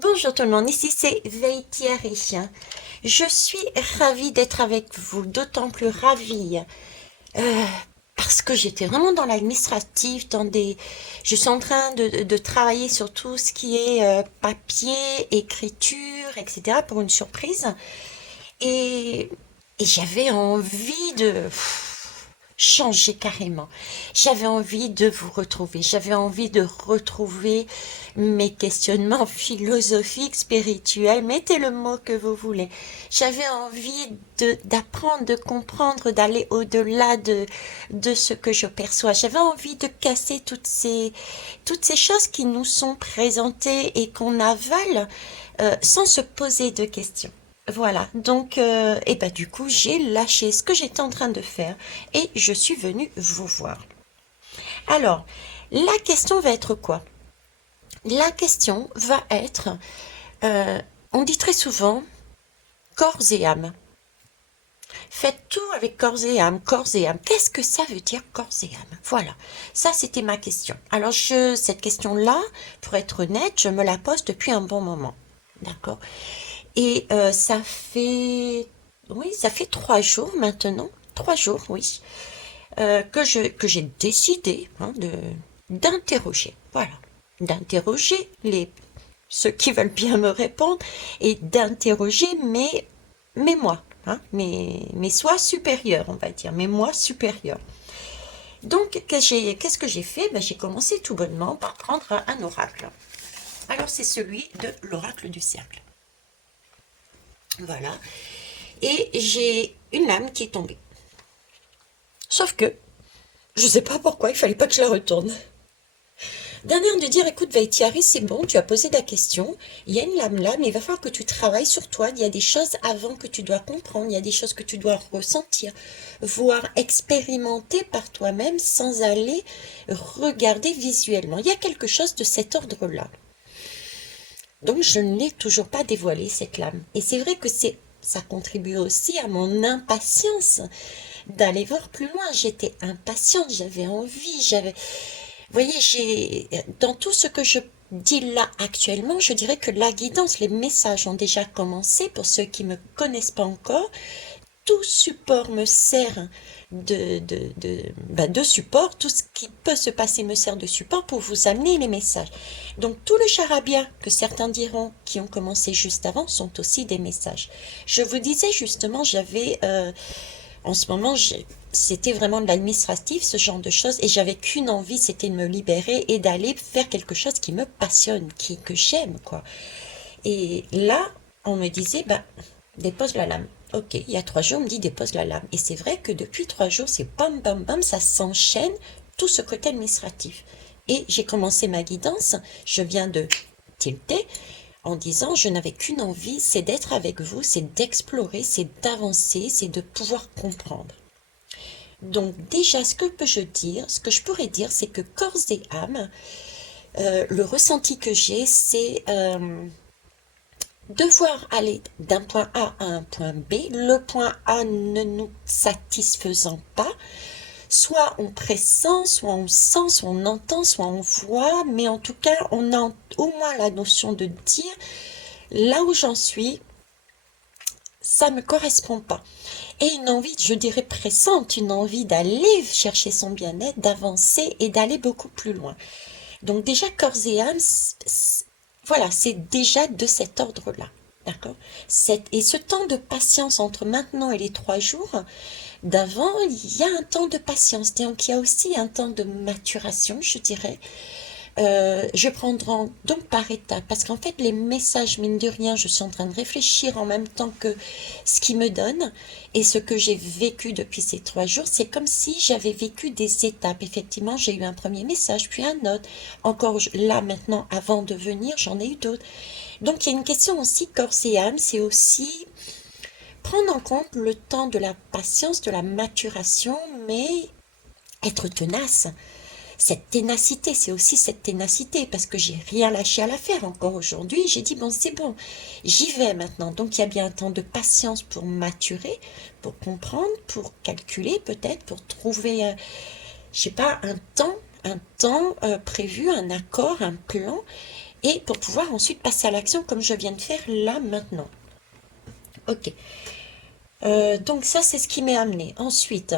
Bonjour tout le monde, ici c'est Veitiari. Je suis ravie d'être avec vous, d'autant plus ravie euh, parce que j'étais vraiment dans l'administratif, je suis en train de travailler sur tout ce qui est papier, écriture, etc. pour une surprise. Et, et j'avais envie de changer carrément. J'avais envie de vous retrouver. J'avais envie de retrouver mes questionnements philosophiques, spirituels. Mettez le mot que vous voulez. J'avais envie d'apprendre, de comprendre, d'aller au-delà de ce que je perçois. J'avais envie de casser toutes ces choses qui nous sont présentées et qu'on avale sans se poser de questions. Voilà, donc, et ben du coup, j'ai lâché ce que j'étais en train de faire et je suis venue vous voir. Alors, la question va être quoi? La question va être, euh, on dit très souvent, corps et âme. Faites tout avec corps et âme, corps et âme. Qu'est-ce que ça veut dire corps et âme? Voilà, ça c'était ma question. Alors, cette question-là, pour être honnête, je me la pose depuis un bon moment. D'accord? Et ça fait 3 jours maintenant, 3 jours, oui, que j'ai décidé d'interroger, voilà, d'interroger ceux qui veulent bien me répondre et d'interroger mes moi, mes soi supérieurs, on va dire, mes moi supérieurs. Donc, qu'est-ce que j'ai fait? Ben, j'ai commencé tout bonnement par prendre un oracle. Alors, c'est celui de l'oracle du cercle. Voilà. Et j'ai une lame qui est tombée. Sauf que, je sais pas pourquoi, il fallait pas que je la retourne. D'un air de dire, écoute Vaitiari, c'est bon, tu as posé ta question, il y a une lame là, mais il va falloir que tu travailles sur toi, il y a des choses avant que tu dois comprendre, il y a des choses que tu dois ressentir, voire expérimenter par toi-même sans aller regarder visuellement. Il y a quelque chose de cet ordre-là. Donc je ne l'ai toujours pas dévoilé, cette lame. Et c'est vrai que ça contribue aussi à mon impatience d'aller voir plus loin. J'étais impatiente, j'avais envie, vous voyez, dans tout ce que je dis là actuellement, je dirais que la guidance, les messages ont déjà commencé. Pour ceux qui ne me connaissent pas encore, tout support me sert de support, tout ce qui peut se passer me sert de support pour vous amener les messages. Donc tout le charabia que certains diront qui ont commencé juste avant sont aussi des messages. Je vous disais justement, en ce moment, c'était vraiment de l'administratif, ce genre de choses, et j'avais qu'une envie, c'était de me libérer et d'aller faire quelque chose qui me passionne, que j'aime, quoi. Et là, on me disait, bah, dépose la lame. Ok, il y a 3 jours, on me dit dépose la lame. Et c'est vrai que depuis 3 jours, c'est bam, bam, bam, ça s'enchaîne, tout ce côté administratif. Et j'ai commencé ma guidance, je viens de tilter, en disant, je n'avais qu'une envie, c'est d'être avec vous, c'est d'explorer, c'est d'avancer, c'est de pouvoir comprendre. Donc déjà, ce que je pourrais dire, c'est que corps et âme, le ressenti que j'ai, c'est devoir aller d'un point A à un point B, le point A ne nous satisfaisant pas, soit on pressent, soit on sent, soit on entend, soit on voit, mais en tout cas, on a au moins la notion de dire, là où j'en suis, ça me correspond pas. Et une envie, je dirais pressante, une envie d'aller chercher son bien-être, d'avancer et d'aller beaucoup plus loin. Donc déjà, corps et âme, voilà, c'est déjà de cet ordre-là. D'accord? Et ce temps de patience entre maintenant et les 3 jours d'avant, il y a un temps de patience. Donc il y a aussi un temps de maturation, je dirais. Je prendrai donc par étapes, parce qu'en fait, les messages, mine de rien, je suis en train de réfléchir en même temps que ce qu'ils me donnent et ce que j'ai vécu depuis ces 3 jours. C'est comme si j'avais vécu des étapes. Effectivement, j'ai eu un premier message, puis un autre. Encore là, maintenant, avant de venir, j'en ai eu d'autres. Donc, il y a une question aussi, corps et âme, c'est aussi prendre en compte le temps de la patience, de la maturation, mais être tenace. Cette ténacité, c'est aussi cette ténacité, parce que j'ai rien lâché à l'affaire encore aujourd'hui. J'ai dit, bon, c'est bon, j'y vais maintenant. Donc, il y a bien un temps de patience pour maturer, pour comprendre, pour calculer peut-être, pour trouver, je sais pas, un temps prévu, un accord, un plan. et pour pouvoir ensuite passer à l'action comme je viens de faire là maintenant. Ok. Donc ça, c'est ce qui m'est amené. Ensuite,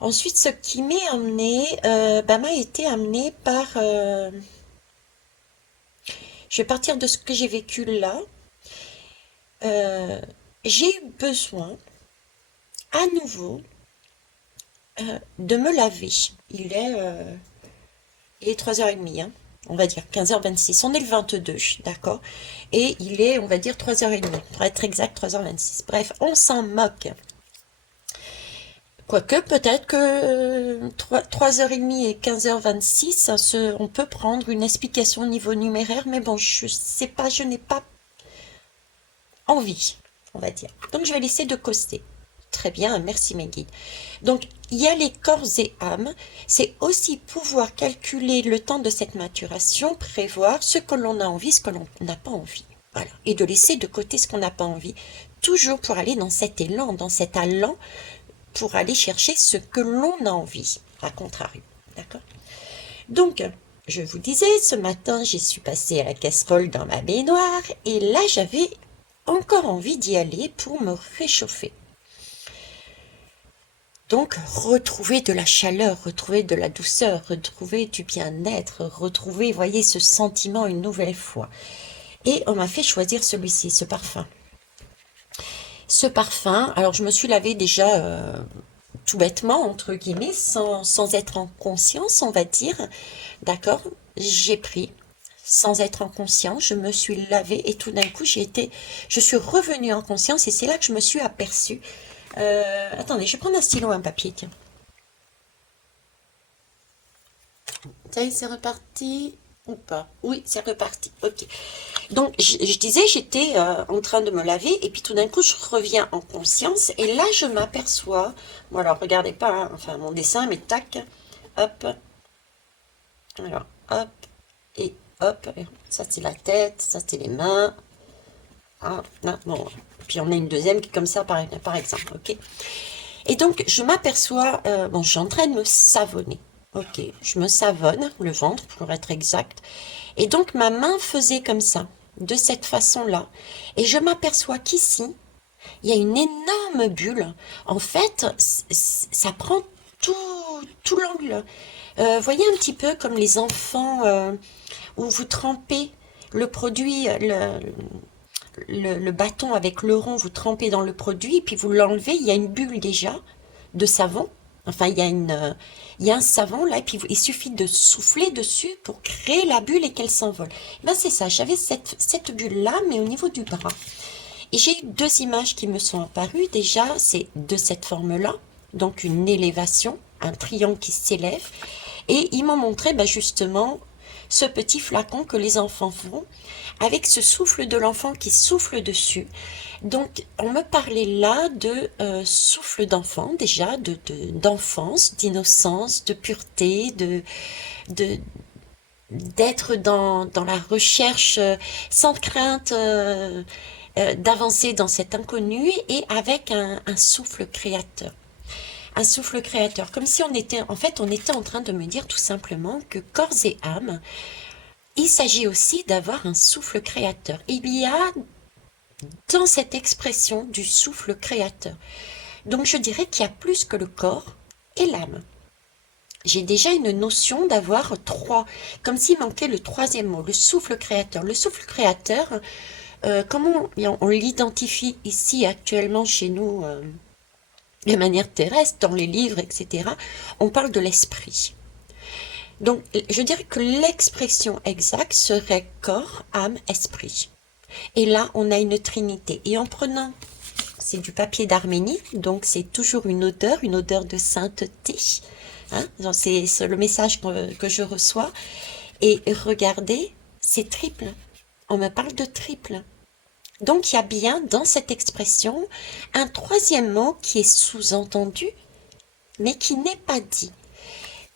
ce qui m'est amené, m'a été amené par... je vais partir de ce que j'ai vécu là. J'ai eu besoin, à nouveau, de me laver. Il est 3h30, hein, on va dire 15h26. On est le 22, d'accord? Et il est, on va dire, 3h30, pour être exact, 3h26. Bref, on s'en moque. Quoique, peut-être que 3h30 et 15h26, on peut prendre une explication au niveau numéraire, mais bon, je sais pas, je n'ai pas envie, on va dire. Donc, je vais laisser de côté. Très bien, merci mes guides. Donc, il y a les corps et âmes. C'est aussi pouvoir calculer le temps de cette maturation, prévoir ce que l'on a envie, ce que l'on n'a pas envie. Voilà. Et de laisser de côté ce qu'on n'a pas envie. Toujours pour aller dans cet élan, dans cet allant, pour aller chercher ce que l'on a envie, à contrario. D'accord? Donc, je vous disais, ce matin, j'y suis passée à la casserole dans ma baignoire, et là, j'avais encore envie d'y aller pour me réchauffer. Donc, retrouver de la chaleur, retrouver de la douceur, retrouver du bien-être, retrouver, voyez, ce sentiment une nouvelle fois. Et on m'a fait choisir celui-ci, ce parfum. Ce parfum, alors je me suis lavé déjà tout bêtement, entre guillemets, sans être en conscience, on va dire. D'accord? J'ai pris, sans être en conscience, je me suis lavée et tout d'un coup, je suis revenue en conscience et c'est là que je me suis aperçue. Attendez, je vais prendre un stylo, un papier, tiens. Ça y est, c'est reparti ou pas? Oui, c'est reparti. Ok. Donc, je disais, j'étais en train de me laver et puis tout d'un coup, je reviens en conscience et là, je m'aperçois. Bon, alors, regardez pas, hein, enfin, mon dessin, mais tac, hop. Alors, hop et hop. Ça, c'est la tête, ça, c'est les mains. Ah, non, bon. Puis on a une deuxième qui est comme ça, par exemple. Ok. Et donc, je m'aperçois, bon, je suis en train de me savonner. Ok, je me savonne, le ventre pour être exact. Et donc, ma main faisait comme ça, de cette façon-là. Et je m'aperçois qu'ici, il y a une énorme bulle. En fait, ça prend tout, tout l'angle. Voyez un petit peu comme les enfants où vous trempez le produit, le bâton avec le rond, vous trempez dans le produit, et puis vous l'enlevez, il y a une bulle déjà de savon. Enfin, il y a un savon là, et puis il suffit de souffler dessus pour créer la bulle et qu'elle s'envole. Ben c'est ça, j'avais cette bulle-là, mais au niveau du bras. Et j'ai eu deux images qui me sont apparues. Déjà, c'est de cette forme-là, donc une élévation, un triangle qui s'élève. Et ils m'ont montré justement ce petit flacon que les enfants font, avec ce souffle de l'enfant qui souffle dessus. Donc, on me parlait là de souffle d'enfant, déjà, d'enfance, d'innocence, de pureté, de, d'être dans la recherche sans crainte d'avancer dans cet inconnu et avec un souffle créateur. Un souffle créateur, comme si on était en train de me dire tout simplement que corps et âme, il s'agit aussi d'avoir un souffle créateur. Il y a dans cette expression du souffle créateur. Donc je dirais qu'il y a plus que le corps et l'âme. J'ai déjà une notion d'avoir trois, comme s'il manquait le troisième mot, le souffle créateur. Le souffle créateur, comment on l'identifie ici actuellement chez nous de manière terrestre, dans les livres, etc., on parle de l'esprit. Donc, je dirais que l'expression exacte serait corps, âme, esprit. Et là, on a une trinité. Et en prenant, c'est du papier d'Arménie, donc c'est toujours une odeur de sainteté. Hein, c'est le message que je reçois. Et regardez, c'est triple. On me parle de triple. Donc il y a bien dans cette expression un troisième mot qui est sous-entendu, mais qui n'est pas dit.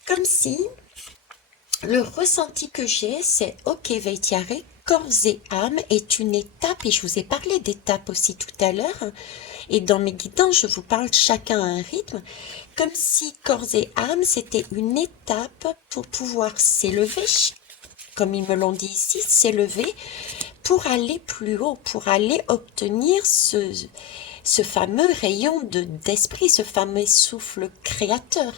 Comme si le ressenti que j'ai, c'est ok, Veitiare, corps et âme est une étape, et je vous ai parlé d'étape aussi tout à l'heure, et dans mes guidances, je vous parle chacun à un rythme, comme si corps et âme, c'était une étape pour pouvoir s'élever comme ils me l'ont dit ici, s'élever pour aller plus haut, pour aller obtenir ce fameux rayon d'esprit, ce fameux souffle créateur.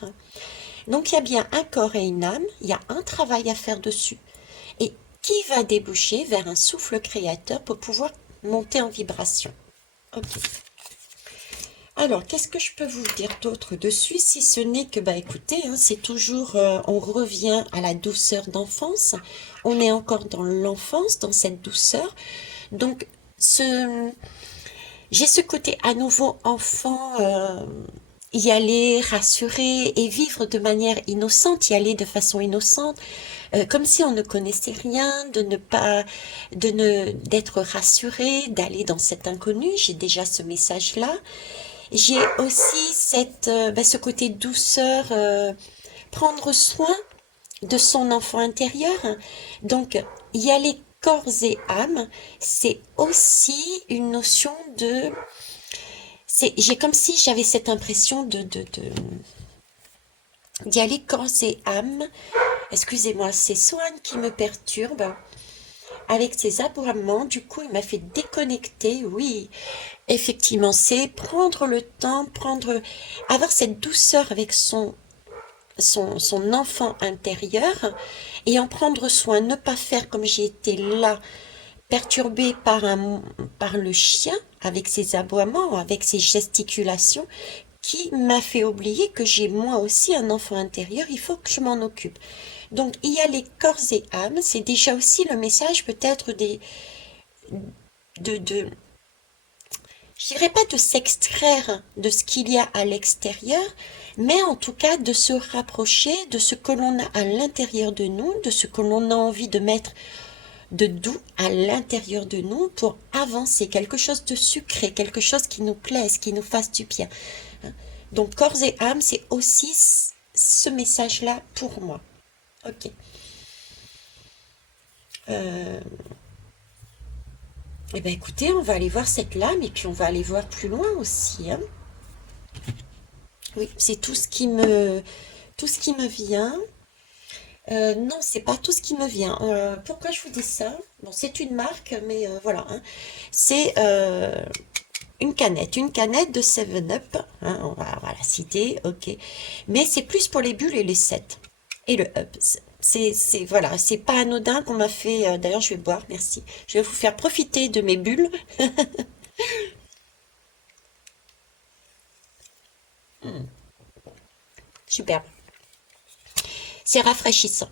Donc il y a bien un corps et une âme, il y a un travail à faire dessus. Et qui va déboucher vers un souffle créateur pour pouvoir monter en vibration. Ok. Alors, qu'est-ce que je peux vous dire d'autre dessus, si ce n'est que, bah écoutez, hein, c'est toujours, on revient à la douceur d'enfance, on est encore dans l'enfance, dans cette douceur. Donc, j'ai ce côté à nouveau enfant, y aller rassurer et vivre de manière innocente, y aller de façon innocente, comme si on ne connaissait rien, d'être rassuré, d'aller dans cet inconnu. J'ai déjà ce message-là. J'ai aussi ce côté douceur, prendre soin de son enfant intérieur. Donc, y aller corps et âme, c'est aussi une notion de... J'ai comme si j'avais cette impression d'y aller corps et âme. Excusez-moi, c'est Swan qui me perturbe avec ses aboiements. Du coup, il m'a fait déconnecter. Oui, effectivement, c'est prendre le temps, avoir cette douceur avec son enfant intérieur et en prendre soin, ne pas faire comme j'ai été là, perturbée par le chien avec ses aboiements, avec ses gesticulations, qui m'a fait oublier que j'ai moi aussi un enfant intérieur, il faut que je m'en occupe. Donc il y a les corps et âmes, c'est déjà aussi le message peut-être de je dirais pas de s'extraire de ce qu'il y a à l'extérieur, mais en tout cas de se rapprocher de ce que l'on a à l'intérieur de nous, de ce que l'on a envie de mettre de doux à l'intérieur de nous pour avancer, quelque chose de sucré, quelque chose qui nous plaise, qui nous fasse du bien. Donc corps et âme, c'est aussi ce message-là pour moi. Ok. Eh bien écoutez, on va aller voir cette lame et puis on va aller voir plus loin aussi, hein. Oui, c'est tout ce qui me vient. Non, c'est pas tout ce qui me vient. Pourquoi je vous dis ça? Bon, c'est une marque, mais voilà, hein. C'est une canette de 7-Up, hein, on va la citer, ok. Mais c'est plus pour les bulles et les sets. Et le up. Voilà, c'est pas anodin qu'on m'a fait. D'ailleurs, je vais boire, merci. Je vais vous faire profiter de mes bulles. Superbe. C'est rafraîchissant.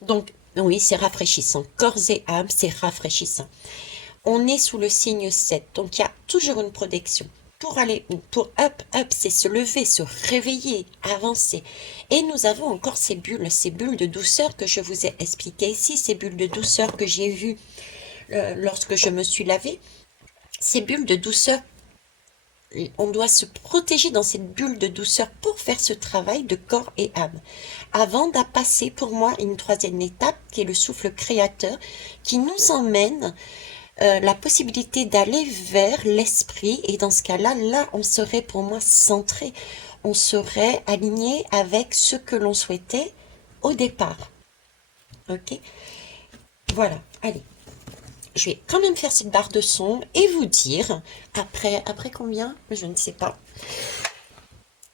Donc, oui, c'est rafraîchissant. Corps et âme, c'est rafraîchissant. On est sous le signe 7, donc il y a toujours une protection. Pour aller pour up, c'est se lever, se réveiller, avancer. Et nous avons encore ces bulles de douceur que je vous ai expliquées ici, ces bulles de douceur que j'ai vues lorsque je me suis lavée. Ces bulles de douceur, on doit se protéger dans cette bulle de douceur pour faire ce travail de corps et âme. Avant d'à passer pour moi une troisième étape qui est le souffle créateur qui nous emmène la possibilité d'aller vers l'esprit et dans ce cas-là, on serait pour moi centré, on serait aligné avec ce que l'on souhaitait au départ. Ok? Voilà, allez. Je vais quand même faire cette barre de son et vous dire, après combien? Je ne sais pas.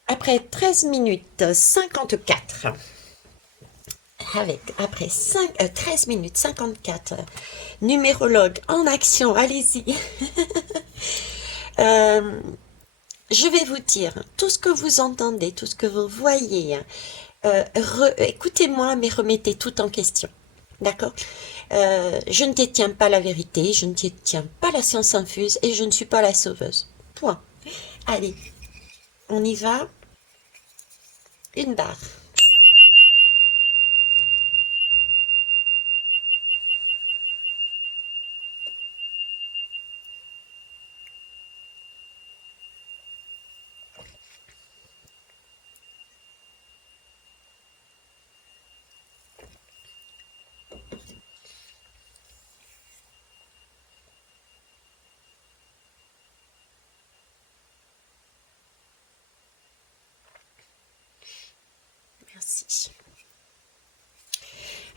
Après 13 minutes 54, après 13 minutes 54, numérologue en action, allez-y. Je vais vous dire tout ce que vous entendez, tout ce que vous voyez. Écoutez-moi, mais remettez tout en question. D'accord? Je ne détiens pas la vérité, je ne détiens pas la science infuse et je ne suis pas la sauveuse. Point. Allez, on y va. Une barre. Merci.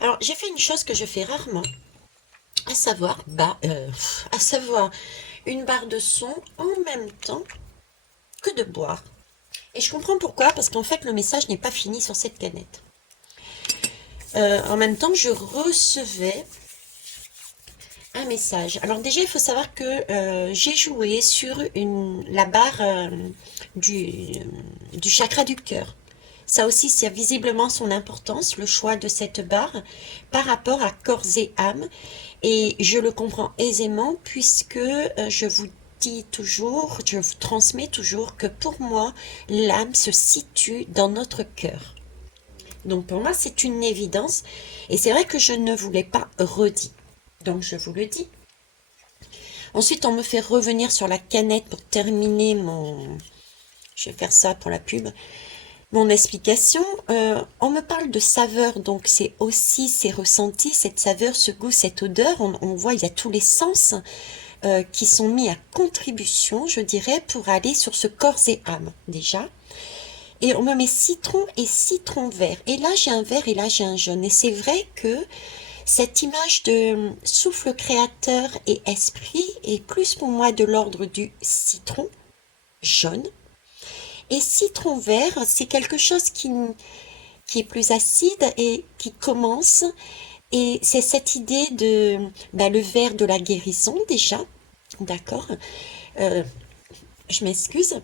Alors, j'ai fait une chose que je fais rarement, à savoir, à savoir une barre de son en même temps que de boire. Et je comprends pourquoi, parce qu'en fait, le message n'est pas fini sur cette canette. En même temps, je recevais un message. Alors déjà, il faut savoir que j'ai joué sur la barre du, du chakra du cœur. Ça aussi, c'est visiblement son importance, le choix de cette barre par rapport à corps et âme. Et je le comprends aisément puisque je vous dis toujours, je vous transmets toujours que pour moi, l'âme se situe dans notre cœur. Donc pour moi, c'est une évidence. Et c'est vrai que je ne vous l'ai pas redit. Donc je vous le dis. Ensuite, on me fait revenir sur la canette pour terminer mon... Je vais faire ça pour la pub. Mon explication, on me parle de saveur, donc c'est aussi ces ressentis, cette saveur, ce goût, cette odeur. On voit, il y a tous les sens qui sont mis à contribution, je dirais, pour aller sur ce corps et âme, déjà. Et on me met citron et citron vert. Et là, j'ai un vert et là, j'ai un jaune. Et c'est vrai que cette image de souffle créateur et esprit est plus pour moi de l'ordre du citron jaune. Et citron vert, c'est quelque chose qui est plus acide et qui commence. Et c'est cette idée de le vert de la guérison déjà, d'accord. Euh, je m'excuse,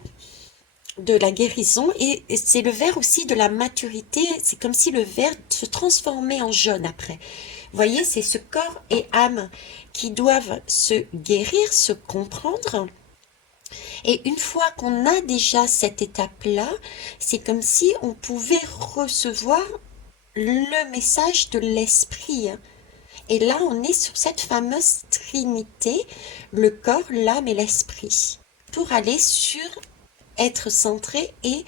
de la guérison et c'est le vert aussi de la maturité. C'est comme si le vert se transformait en jaune après. Vous voyez, c'est ce corps et âme qui doivent se guérir, se comprendre. Et une fois qu'on a déjà cette étape-là, c'est comme si on pouvait recevoir le message de l'esprit. Et là, on est sur cette fameuse trinité, le corps, l'âme et l'esprit, pour aller sur être centré et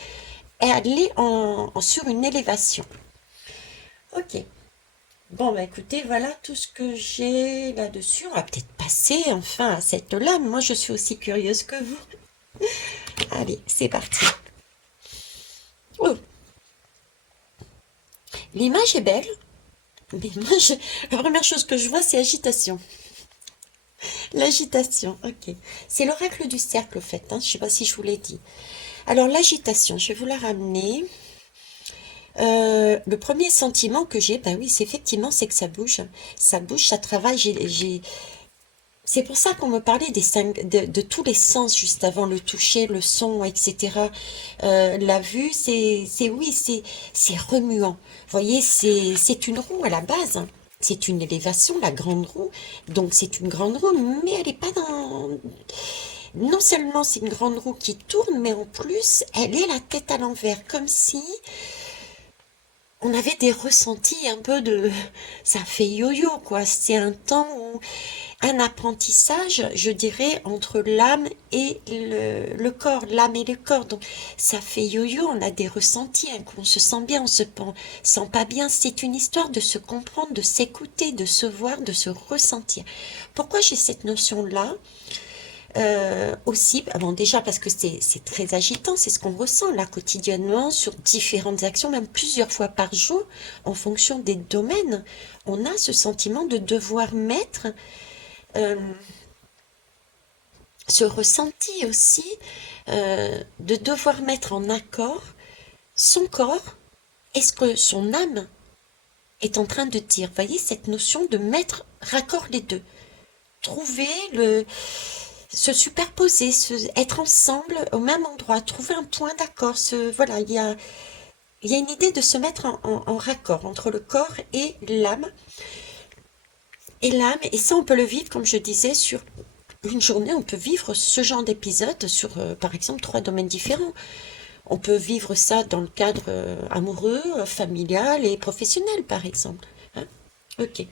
aller sur une élévation. Ok. Bon, bah écoutez, voilà tout ce que j'ai là-dessus. On va peut-être passer enfin à cette lame. Moi, je suis aussi curieuse que vous. Allez, c'est parti. Oh, l'image est belle. Mais moi, la première chose que je vois, c'est agitation. L'agitation, ok. C'est l'oracle du cercle, au fait. Hein. Je ne sais pas si je vous l'ai dit. Alors, l'agitation, je vais vous la ramener. Le premier sentiment que j'ai, bah oui, c'est effectivement, c'est que ça bouge, ça travaille. C'est pour ça qu'on me parlait de tous les sens juste avant, le toucher, le son, etc. La vue, oui, c'est remuant. Vous voyez, c'est une roue à la base. Hein. C'est une élévation, la grande roue. Donc c'est une grande roue, mais elle n'est pas dans. Non seulement c'est une grande roue qui tourne, mais en plus, elle est la tête à l'envers, comme si on avait des ressentis un peu de... Ça fait yo-yo, quoi. C'est un temps où... Un apprentissage, je dirais, entre l'âme et le corps, l'âme et le corps. Donc, ça fait yo-yo, on a des ressentis, hein, qu'on se sent bien, on se sent pas bien. C'est une histoire de se comprendre, de s'écouter, de se voir, de se ressentir. Pourquoi j'ai cette notion-là? Aussi, bon, déjà parce que c'est très agitant, c'est ce qu'on ressent là quotidiennement sur différentes actions, même plusieurs fois par jour, en fonction des domaines. On a ce sentiment de devoir mettre euh, ce ressenti aussi, de devoir mettre en accord son corps et ce que son âme est en train de dire. Vous voyez, cette notion de mettre raccord les deux. Trouver se superposer, être ensemble au même endroit, trouver un point d'accord. Voilà, il y a une idée de se mettre en raccord entre le corps et l'âme. Et ça, on peut le vivre, comme je disais, sur une journée, on peut vivre ce genre d'épisode sur, par exemple, 3 domaines différents. On peut vivre ça dans le cadre amoureux, familial et professionnel, par exemple. Hein. Ok.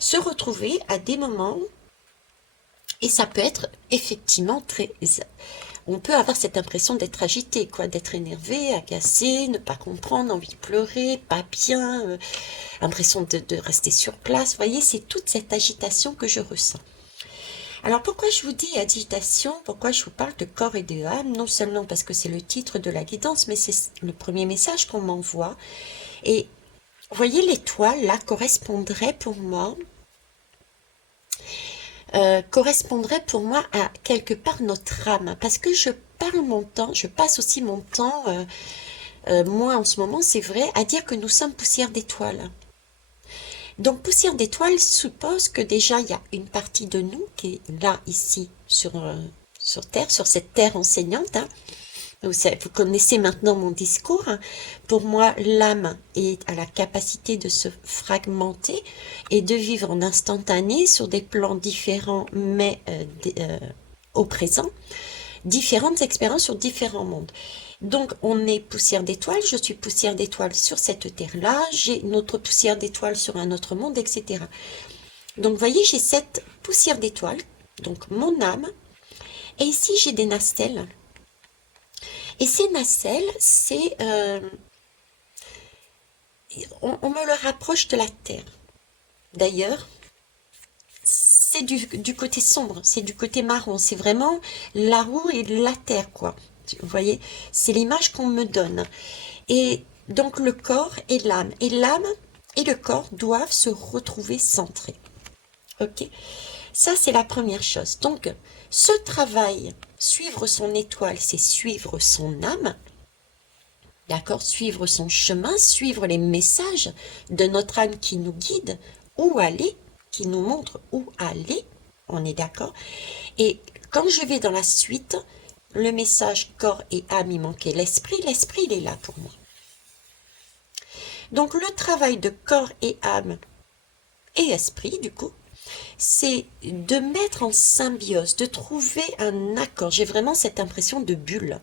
Se retrouver à des moments, et ça peut être effectivement très... On peut avoir cette impression d'être agité, quoi, d'être énervé, agacé, ne pas comprendre, envie de pleurer, pas bien, impression de rester sur place. Vous voyez, c'est toute cette agitation que je ressens. Alors pourquoi je vous dis agitation, pourquoi je vous parle de corps et de âme? Non seulement parce que c'est le titre de la guidance, mais c'est le premier message qu'on m'envoie. Et Vous voyez, l'étoile, là, correspondrait pour moi, à quelque part notre âme, parce que je passe aussi mon temps, moi en ce moment, c'est vrai, à dire que nous sommes poussière d'étoiles. Donc, poussière d'étoiles suppose que déjà, il y a une partie de nous qui est là, ici, sur Terre, sur cette Terre enseignante, hein. Vous connaissez maintenant mon discours, hein. Pour moi, l'âme a la capacité de se fragmenter et de vivre en instantané sur des plans différents, mais au présent, différentes expériences sur différents mondes. Donc, on est poussière d'étoiles, je suis poussière d'étoiles sur cette terre-là, j'ai une autre poussière d'étoiles sur un autre monde, etc. Donc, vous voyez, j'ai cette poussière d'étoiles, donc mon âme, et ici, j'ai des nacelles. Et ces nacelles, on me le rapproche de la terre. D'ailleurs, c'est du côté sombre, c'est du côté marron, c'est vraiment la roue et la terre, quoi. Vous voyez, c'est l'image qu'on me donne. Et donc le corps et l'âme. Et l'âme et le corps doivent se retrouver centrés. Ok? Ça, c'est la première chose. Donc, ce travail, suivre son étoile, c'est suivre son âme. D'accord? Suivre son chemin, suivre les messages de notre âme qui nous guide, où aller, qui nous montre où aller. On est d'accord? Et quand je vais dans la suite, le message corps et âme, il manquait l'esprit. L'esprit, il est là pour moi. Donc le travail de corps et âme et esprit, du coup, c'est de mettre en symbiose, de trouver un accord. J'ai vraiment cette impression de bulle,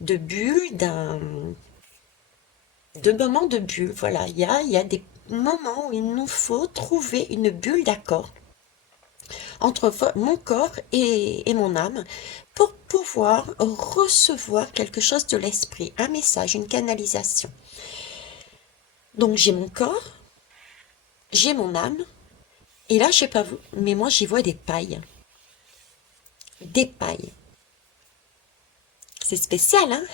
de moments de bulle. Voilà, il y a des moments où il nous faut trouver une bulle d'accord entre mon corps et mon âme pour pouvoir recevoir quelque chose de l'esprit, un message, une canalisation. Donc j'ai mon corps, j'ai mon âme, et là, je sais pas vous, mais moi j'y vois des pailles. Des pailles. C'est spécial, hein?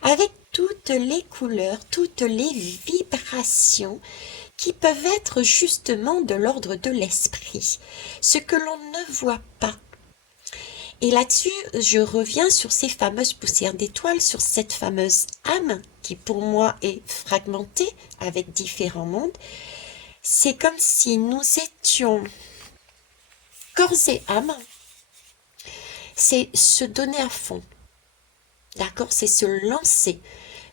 Avec toutes les couleurs, toutes les vibrations qui peuvent être justement de l'ordre de l'esprit, ce que l'on ne voit pas. Et là-dessus, je reviens sur ces fameuses poussières d'étoiles, sur cette fameuse âme qui pour moi est fragmentée avec différents mondes. C'est comme si nous étions corps et âme, c'est se donner à fond, d'accord? C'est se lancer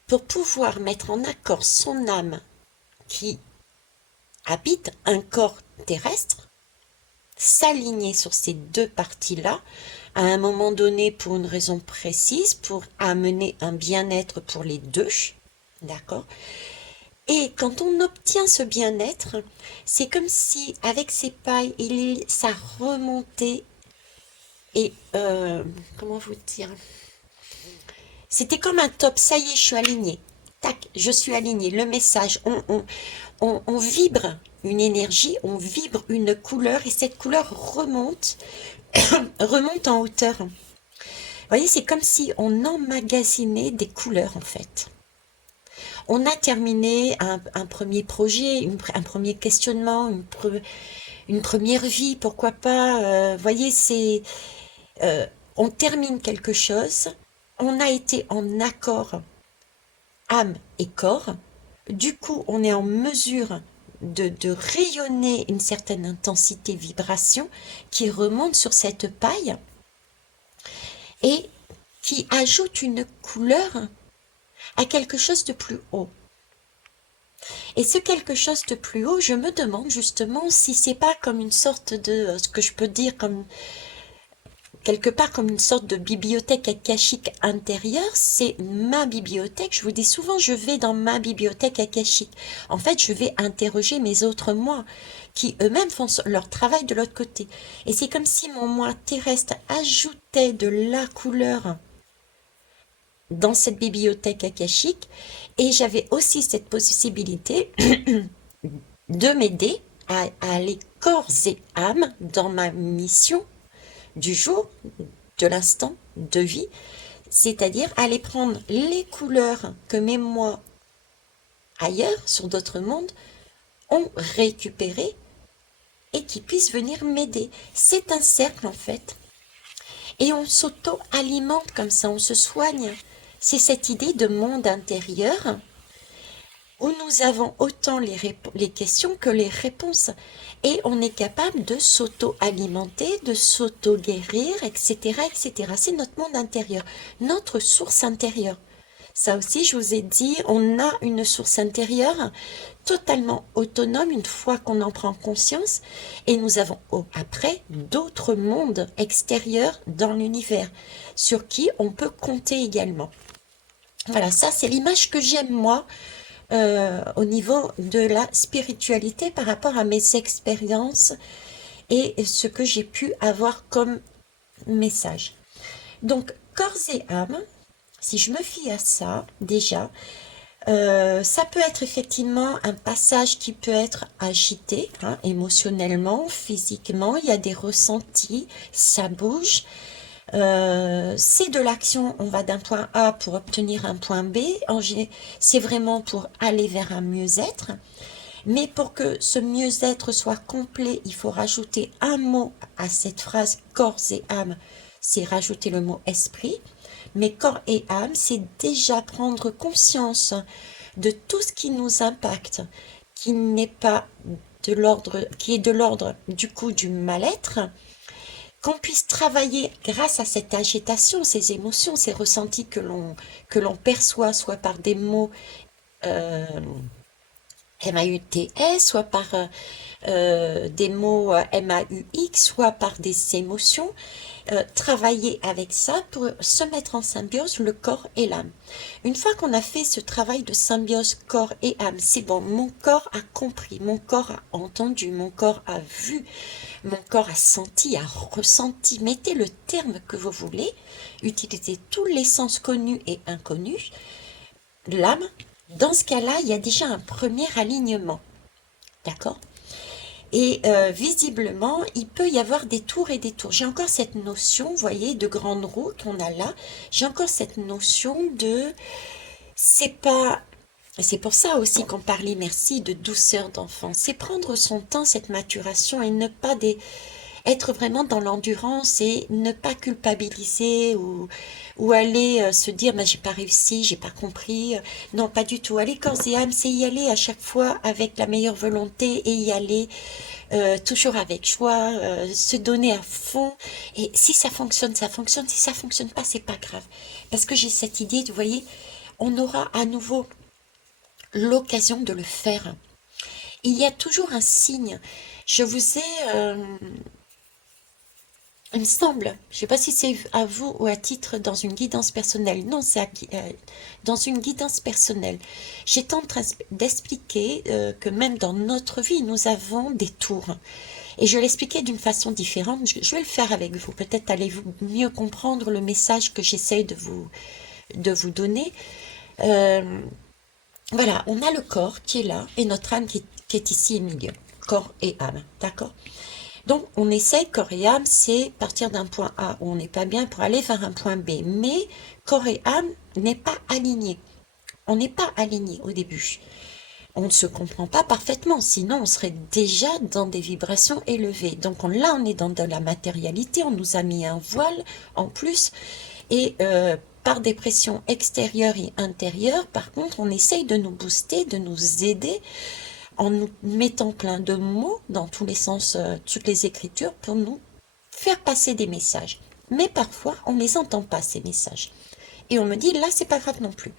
pour pouvoir mettre en accord son âme qui habite un corps terrestre, s'aligner sur ces deux parties-là, à un moment donné pour une raison précise, pour amener un bien-être pour les deux, d'accord? Et quand on obtient ce bien-être, c'est comme si avec ces pailles, ça remontait et comment vous dire? C'était comme un top, ça y est, je suis alignée. Tac, je suis alignée. Le message, on vibre une énergie, on vibre une couleur et cette couleur remonte, remonte en hauteur. Vous voyez, c'est comme si on emmagasinait des couleurs en fait. On a terminé un premier projet, un premier questionnement, une première vie, pourquoi pas. Vous voyez, on termine quelque chose, on a été en accord âme et corps. Du coup, on est en mesure de rayonner une certaine intensité vibration qui remonte sur cette paille et qui ajoute une couleur à quelque chose de plus haut. Et ce quelque chose de plus haut, je me demande justement si c'est pas comme une sorte de, ce que je peux dire comme quelque part comme une sorte de bibliothèque akashique intérieure, c'est ma bibliothèque. Je vous dis souvent, je vais dans ma bibliothèque akashique. En fait, je vais interroger mes autres moi, qui eux-mêmes font leur travail de l'autre côté. Et c'est comme si mon moi terrestre ajoutait de la couleur dans cette bibliothèque akashique, et j'avais aussi cette possibilité de m'aider à aller corps et âme dans ma mission du jour, de l'instant de vie, c'est-à-dire aller prendre les couleurs que mes moi ailleurs, sur d'autres mondes, ont récupéré et qui puissent venir m'aider. C'est un cercle en fait. Et on s'auto-alimente comme ça, on se soigne. C'est cette idée de monde intérieur où nous avons autant les questions que les réponses. Et on est capable de s'auto-alimenter, de s'auto-guérir, etc., etc. C'est notre monde intérieur, notre source intérieure. Ça aussi, je vous ai dit, on a une source intérieure totalement autonome une fois qu'on en prend conscience. Et nous avons après d'autres mondes extérieurs dans l'univers sur qui on peut compter également. Voilà, ça c'est l'image que j'aime moi au niveau de la spiritualité par rapport à mes expériences et ce que j'ai pu avoir comme message. Donc, corps et âme, si je me fie à ça, déjà, ça peut être effectivement un passage qui peut être agité, hein, émotionnellement, physiquement, il y a des ressentis, ça bouge. C'est de l'action, on va d'un point A pour obtenir un point B, c'est vraiment pour aller vers un mieux-être, mais pour que ce mieux-être soit complet, il faut rajouter un mot à cette phrase corps et âme, c'est rajouter le mot esprit, mais corps et âme, c'est déjà prendre conscience de tout ce qui nous impacte, qui n'est pas de l'ordre, qui est de l'ordre du coup du mal-être, qu'on puisse travailler grâce à cette agitation, ces émotions, ces ressentis que l'on perçoit, soit par des mots euh, MAUTS, soit par des mots MAUX, soit par des émotions, travailler avec ça pour se mettre en symbiose le corps et l'âme. Une fois qu'on a fait ce travail de symbiose corps et âme, c'est bon, mon corps a compris, mon corps a entendu, mon corps a vu, mon corps a senti, a ressenti, mettez le terme que vous voulez, utilisez tous les sens connus et inconnus, l'âme, dans ce cas-là, il y a déjà un premier alignement, d'accord? Et visiblement, il peut y avoir des tours et des tours. J'ai encore cette notion, vous voyez, de grande roue qu'on a là. J'ai encore cette notion de... C'est pas... C'est pour ça aussi qu'on parlait, merci, de douceur d'enfant. C'est prendre son temps, cette maturation, et ne pas être vraiment dans l'endurance et ne pas culpabiliser ou aller se dire j'ai pas réussi, j'ai pas compris. Non, pas du tout. Aller corps et âme, c'est y aller à chaque fois avec la meilleure volonté et y aller toujours avec joie, se donner à fond. Et si ça fonctionne, ça fonctionne. Si ça fonctionne pas, c'est pas grave. Parce que j'ai cette idée, vous voyez, on aura à nouveau l'occasion de le faire. Il y a toujours un signe. Je vous ai, il me semble, je ne sais pas si c'est à vous ou à titre dans une guidance personnelle. Non, c'est dans une guidance personnelle. J'étais en train d'expliquer que même dans notre vie, nous avons des tours. Et je l'expliquais d'une façon différente. Je vais le faire avec vous. Peut-être allez-vous mieux comprendre le message que j'essaye de vous donner. Voilà, on a le corps qui est là et notre âme qui est ici au milieu. Corps et âme, d'accord? Donc, on essaye, corps et âme, c'est partir d'un point A où on n'est pas bien pour aller vers un point B. Mais corps et âme n'est pas aligné. On n'est pas aligné au début. On ne se comprend pas parfaitement, sinon on serait déjà dans des vibrations élevées. Donc là, on est dans de la matérialité, on nous a mis un voile en plus. Et par des pressions extérieures et intérieures, par contre, on essaye de nous booster, de nous aider en nous mettant plein de mots dans tous les sens, toutes les écritures pour nous faire passer des messages. Mais parfois, on ne les entend pas, ces messages. Et on me dit, là, c'est pas grave non plus.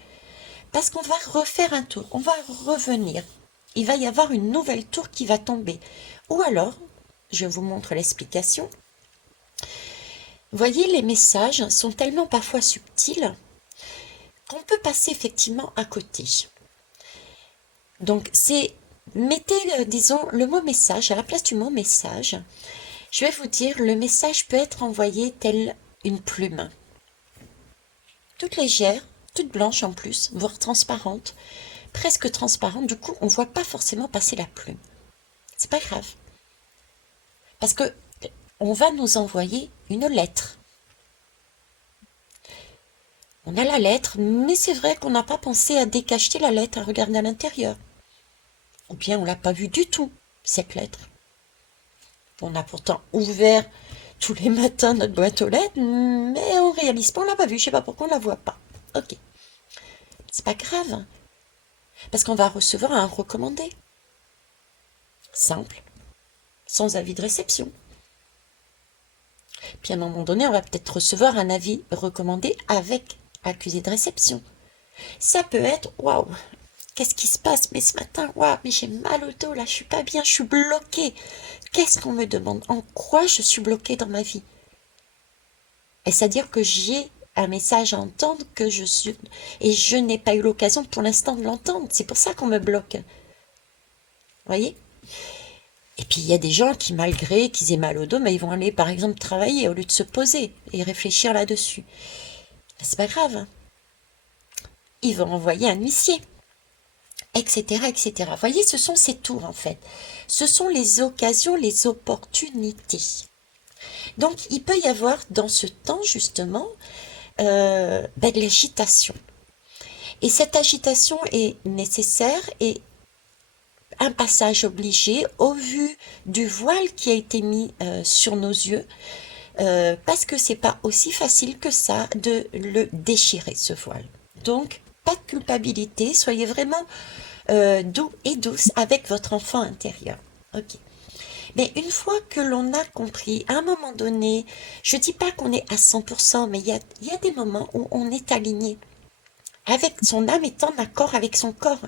Parce qu'on va refaire un tour, on va revenir. Il va y avoir une nouvelle tour qui va tomber. Ou alors, je vous montre l'explication. Voyez, les messages sont tellement parfois subtils qu'on peut passer effectivement à côté. Donc, mettez, disons, le mot message à la place du mot message. Je vais vous dire, le message peut être envoyé tel une plume. Toute légère, toute blanche en plus, voire transparente, presque transparente. Du coup, on ne voit pas forcément passer la plume. C'est pas grave. Parce que on va nous envoyer une lettre. On a la lettre, mais c'est vrai qu'on n'a pas pensé à décacheter la lettre, à regarder à l'intérieur. Ou bien on l'a pas vue du tout, cette lettre. On a pourtant ouvert tous les matins notre boîte aux lettres, mais on réalise pas, on l'a pas vue. Je sais pas pourquoi on la voit pas. Ok, c'est pas grave, parce qu'on va recevoir un recommandé. Simple, sans avis de réception. Puis à un moment donné, on va peut-être recevoir un avis recommandé avec accusé de réception. Ça peut être, waouh, qu'est-ce qui se passe? Mais ce matin, waouh, mais j'ai mal au dos, là, je suis pas bien, je suis bloquée. Qu'est-ce qu'on me demande? En quoi je suis bloquée dans ma vie? Est-ce à dire que j'ai un message à entendre que je suis et je n'ai pas eu l'occasion pour l'instant de l'entendre? C'est pour ça qu'on me bloque. Vous voyez? Et puis il y a des gens qui, malgré qu'ils aient mal au dos, mais ils vont aller par exemple travailler au lieu de se poser et réfléchir là-dessus. C'est pas grave, hein. Ils vont envoyer un huissier, etc., etc. Vous voyez, ce sont ces tours en fait. Ce sont les occasions, les opportunités. Donc il peut y avoir dans ce temps justement de l'agitation. Et cette agitation est nécessaire et un passage obligé au vu du voile qui a été mis sur nos yeux, parce que c'est pas aussi facile que ça de le déchirer, ce voile. Donc, pas de culpabilité, soyez vraiment doux et douce avec votre enfant intérieur. Ok. Mais une fois que l'on a compris, à un moment donné, je dis pas qu'on est à 100%, mais il y a des moments où on est aligné, avec son âme est en accord avec son corps.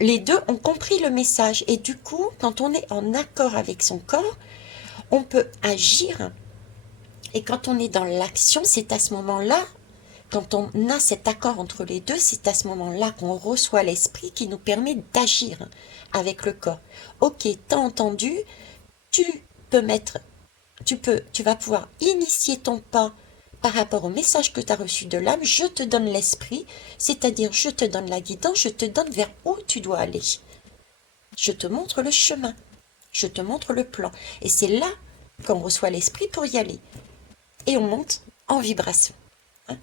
Les deux ont compris le message et du coup, quand on est en accord avec son corps, on peut agir. Et quand on est dans l'action, c'est à ce moment-là, quand on a cet accord entre les deux, c'est à ce moment-là qu'on reçoit l'esprit qui nous permet d'agir avec le corps. Ok, t'as entendu, tu peux mettre, tu vas pouvoir initier ton pas par rapport au message que tu as reçu de l'âme. Je te donne l'esprit, c'est-à-dire je te donne la guidance, je te donne vers où tu dois aller. Je te montre le chemin, je te montre le plan. Et c'est là qu'on reçoit l'esprit pour y aller. Et on monte en vibration. Hein.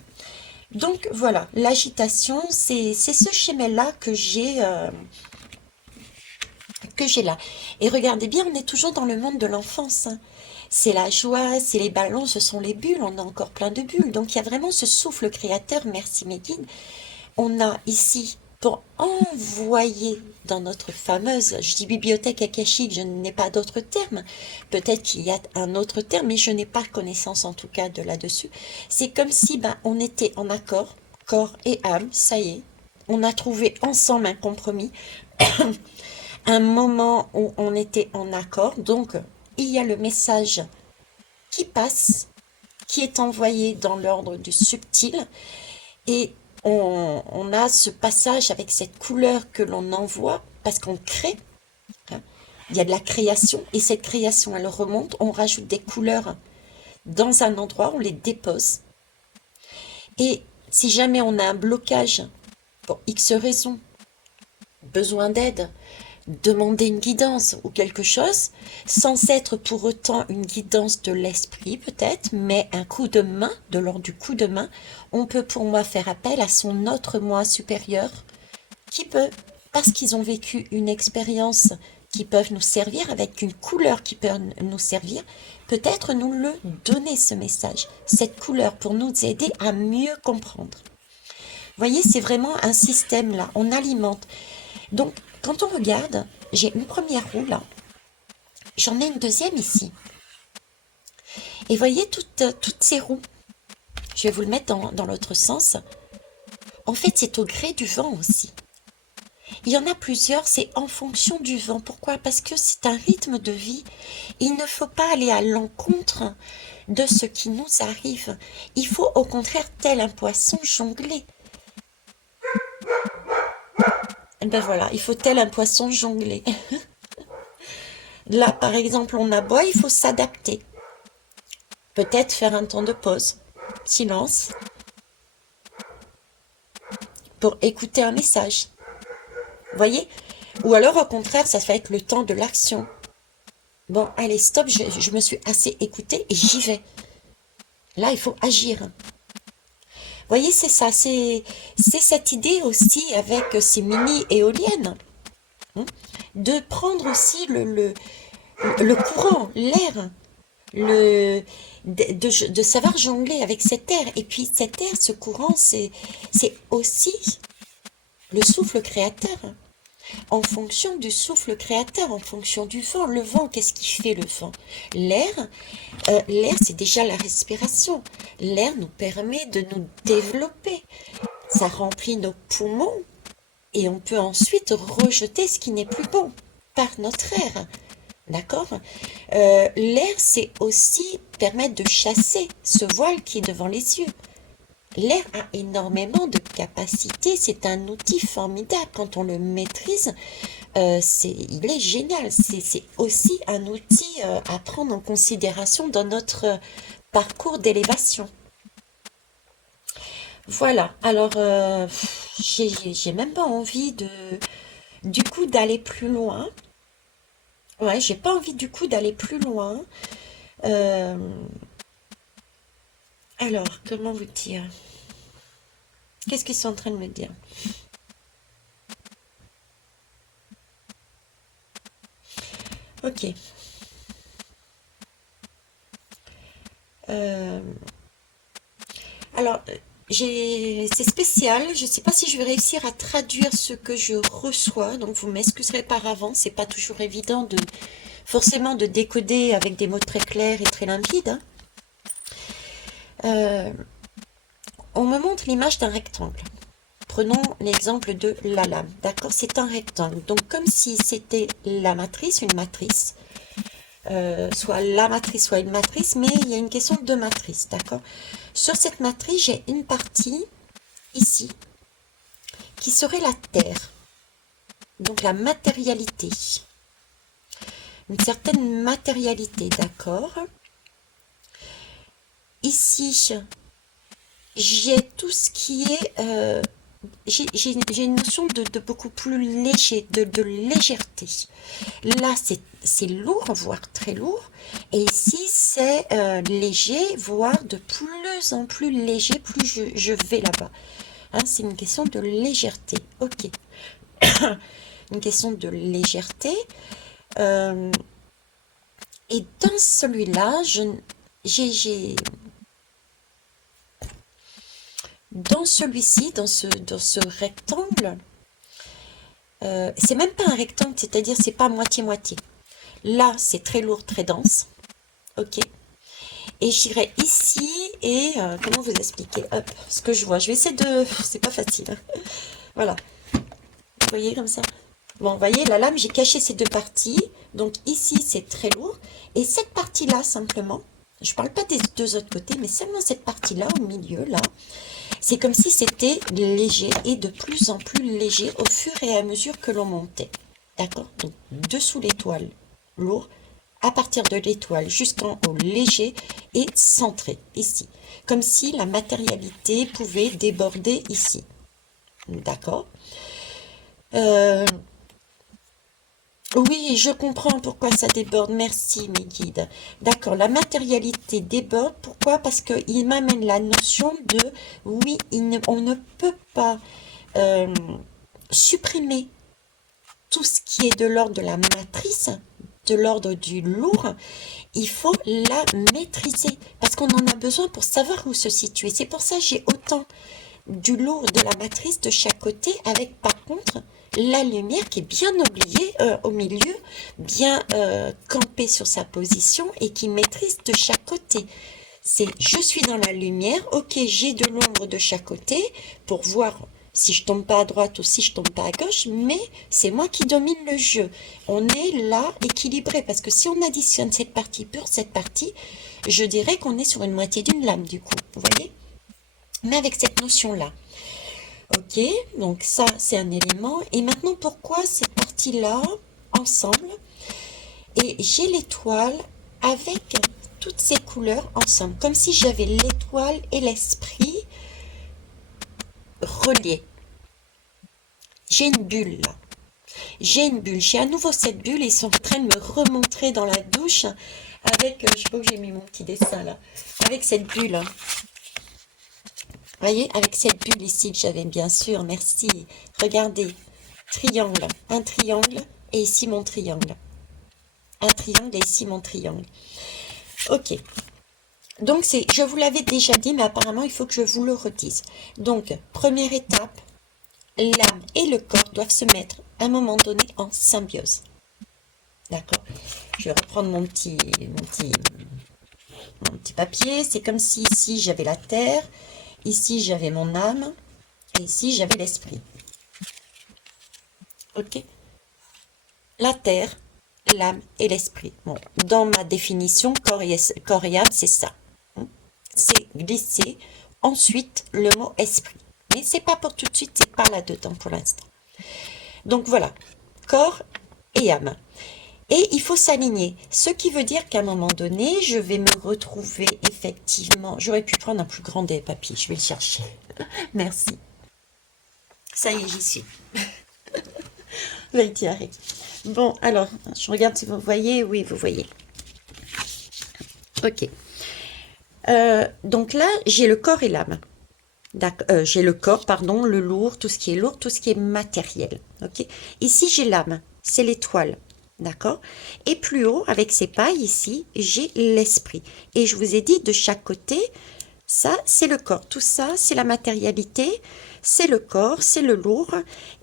Donc voilà, l'agitation, c'est ce schéma-là que j'ai là. Et regardez bien, on est toujours dans le monde de l'enfance. Hein. C'est la joie, c'est les ballons, ce sont les bulles, on a encore plein de bulles. Donc il y a vraiment ce souffle créateur, merci mes guides. On a ici, pour envoyer dans notre fameuse, je dis bibliothèque akashique, je n'ai pas d'autre terme, peut-être qu'il y a un autre terme, mais je n'ai pas connaissance en tout cas de là-dessus. C'est comme si on était en accord, corps et âme, ça y est, on a trouvé ensemble un compromis, un moment où on était en accord, donc il y a le message qui passe, qui est envoyé dans l'ordre du subtil, et on a ce passage avec cette couleur que l'on envoie, parce qu'on crée, hein. Il y a de la création, et cette création, elle remonte, on rajoute des couleurs dans un endroit, on les dépose, et si jamais on a un blocage, pour X raisons, besoin d'aide, demander une guidance ou quelque chose, sans être pour autant une guidance de l'esprit peut-être, mais un coup de main, de l'ordre du coup de main, on peut pour moi faire appel à son autre moi supérieur qui peut, parce qu'ils ont vécu une expérience qui peuvent nous servir, avec une couleur qui peut nous servir, peut-être nous le donner ce message, cette couleur pour nous aider à mieux comprendre. Vous voyez, c'est vraiment un système là, on alimente. Donc, quand on regarde, j'ai une première roue là, j'en ai une deuxième ici. Et voyez toutes ces roues, je vais vous le mettre dans l'autre sens. En fait, c'est au gré du vent aussi. Il y en a plusieurs, c'est en fonction du vent. Pourquoi? Parce que c'est un rythme de vie. Il ne faut pas aller à l'encontre de ce qui nous arrive. Il faut au contraire, tel un poisson, jongler. Et ben voilà, il faut tel un poisson jongler. Là, par exemple, on aboie, il faut s'adapter. Peut-être faire un temps de pause, silence, pour écouter un message. Vous voyez? Ou alors, au contraire, ça va être le temps de l'action. Bon, allez, stop, je me suis assez écoutée et j'y vais. Là, il faut agir. voyez, c'est ça, c'est cette idée aussi avec ces mini-éoliennes, hein, de prendre aussi le courant, l'air, le, de savoir jongler avec cet air. Et puis cet air, ce courant, c'est aussi le souffle créateur. En fonction du souffle créateur, en fonction du vent. Le vent, qu'est-ce qui fait le vent? L'air, c'est déjà la respiration. L'air nous permet de nous développer. Ça remplit nos poumons et on peut ensuite rejeter ce qui n'est plus bon par notre air. D'accord? L'air, c'est aussi permettre de chasser ce voile qui est devant les yeux. L'air a énormément de capacités, c'est un outil formidable quand on le maîtrise. Il est génial, c'est aussi un outil à prendre en considération dans notre parcours d'élévation. Voilà, alors j'ai même pas envie du coup d'aller plus loin. Ouais, j'ai pas envie du coup d'aller plus loin. Euh, alors, comment vous dire? Qu'est-ce qu'ils sont en train de me dire? Ok. Euh, alors, c'est spécial. Je ne sais pas si je vais réussir à traduire ce que je reçois. Donc, vous m'excuserez par avance. C'est pas toujours évident de forcément de décoder avec des mots très clairs et très limpides, hein. Euh, on me montre l'image d'un rectangle. Prenons l'exemple de la lame. D'accord? C'est un rectangle. Donc, comme si c'était la matrice, une matrice. Soit la matrice, soit une matrice, mais il y a une question de matrice, d'accord? Sur cette matrice, j'ai une partie ici qui serait la Terre, donc la matérialité, une certaine matérialité, d'accord? Ici, j'ai tout ce qui est... j'ai une notion de beaucoup plus léger, de légèreté. Là, c'est lourd, voire très lourd. Et ici, c'est léger, voire de plus en plus léger, plus je vais là-bas. Hein, c'est une question de légèreté. Ok. Une question de légèreté. Euh, et dans celui-là, j'ai dans celui-ci, dans ce rectangle, c'est même pas un rectangle, c'est-à-dire c'est pas moitié-moitié. Là, c'est très lourd, très dense. Ok. Et j'irai ici et comment vous expliquer? Hop, ce que je vois. Je vais essayer de. C'est pas facile, hein. Voilà. Vous voyez comme ça? Bon, vous voyez, la lame, j'ai caché ces deux parties. Donc ici, c'est très lourd. Et cette partie-là, simplement, je parle pas des deux autres côtés, mais seulement cette partie-là, au milieu, là, c'est comme si c'était léger et de plus en plus léger au fur et à mesure que l'on montait. D'accord? Donc, dessous l'étoile, lourd, à partir de l'étoile jusqu'en haut, léger et centré, ici. Comme si la matérialité pouvait déborder ici. D'accord? Euh, oui, je comprends pourquoi ça déborde. Merci, mes guides. D'accord, la matérialité déborde. Pourquoi? Parce qu'il m'amène la notion de, oui, on ne peut pas euh, supprimer tout ce qui est de l'ordre de la matrice, de l'ordre du lourd. Il faut la maîtriser parce qu'on en a besoin pour savoir où se situer. C'est pour ça que j'ai autant du lourd de la matrice de chaque côté avec par contre la lumière qui est bien oubliée au milieu, bien campée sur sa position et qui maîtrise de chaque côté. C'est je suis dans la lumière, ok, j'ai de l'ombre de chaque côté pour voir si je tombe pas à droite ou si je tombe pas à gauche, mais c'est moi qui domine le jeu. On est là équilibré parce que si on additionne cette partie pure, cette partie, je dirais qu'on est sur une moitié d'une lame du coup, vous voyez? Mais avec cette notion-là. Ok, donc ça c'est un élément. Et maintenant pourquoi cette partie-là ensemble? Et j'ai l'étoile avec toutes ces couleurs ensemble, comme si j'avais l'étoile et l'esprit reliés. J'ai une bulle là. J'ai une bulle. J'ai à nouveau cette bulle et ils sont en train de me remontrer dans la douche avec, je sais pas où j'ai mis mon petit dessin là, avec cette bulle. Voyez, avec cette bulle ici que j'avais, bien sûr, merci. Regardez, triangle, un triangle, et ici mon triangle. Un triangle, et ici mon triangle. Ok. Donc, je vous l'avais déjà dit, mais apparemment, il faut que je vous le redise. Donc, première étape, l'âme et le corps doivent se mettre, à un moment donné, en symbiose. D'accord? Je vais reprendre mon petit papier. C'est comme si ici, j'avais la terre, ici, j'avais mon âme, et ici, j'avais l'esprit. Ok? La terre, l'âme et l'esprit. Bon, dans ma définition, corps et âme, c'est ça. C'est glisser ensuite le mot esprit. Mais c'est pas pour tout de suite, c'est pas là-dedans pour l'instant. Donc voilà, corps et âme. Et il faut s'aligner. Ce qui veut dire qu'à un moment donné, je vais me retrouver effectivement... J'aurais pu prendre un plus grand des papiers, je vais le chercher. Merci. Ça y est, j'y suis. L'itinéraire. Bon, alors, je regarde si vous voyez. Oui, vous voyez. Ok. Donc là, j'ai le corps et l'âme. J'ai le corps, pardon, le lourd, tout ce qui est lourd, tout ce qui est matériel. Ok. Ici, j'ai l'âme, c'est l'étoile. D'accord. Et plus haut, avec ces pailles ici, j'ai l'esprit. Et je vous ai dit, de chaque côté, ça, c'est le corps. Tout ça, c'est la matérialité, c'est le corps, c'est le lourd.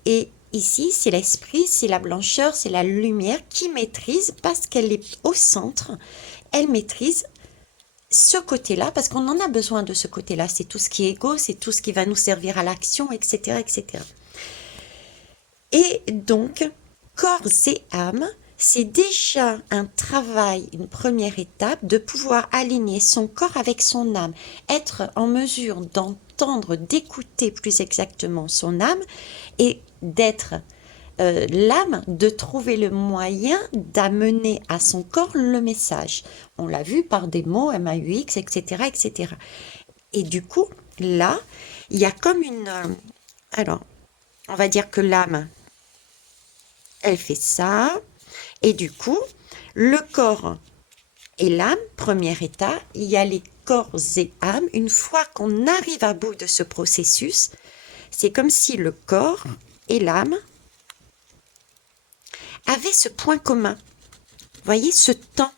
Et ici, c'est l'esprit, c'est la blancheur, c'est la lumière qui maîtrise, parce qu'elle est au centre, elle maîtrise ce côté-là, parce qu'on en a besoin de ce côté-là. C'est tout ce qui est égo, c'est tout ce qui va nous servir à l'action, etc., etc. Et donc, corps et âme, c'est déjà un travail, une première étape de pouvoir aligner son corps avec son âme, être en mesure d'entendre, d'écouter plus exactement son âme et d'être l'âme, de trouver le moyen d'amener à son corps le message. On l'a vu par des mots, MAUX, etc., etc. Et du coup, là, il y a comme une... alors, on va dire que l'âme, elle fait ça. Et du coup, le corps et l'âme, premier état, il y a les corps et âmes. Une fois qu'on arrive à bout de ce processus, c'est comme si le corps et l'âme avaient ce point commun. Vous voyez, ce temps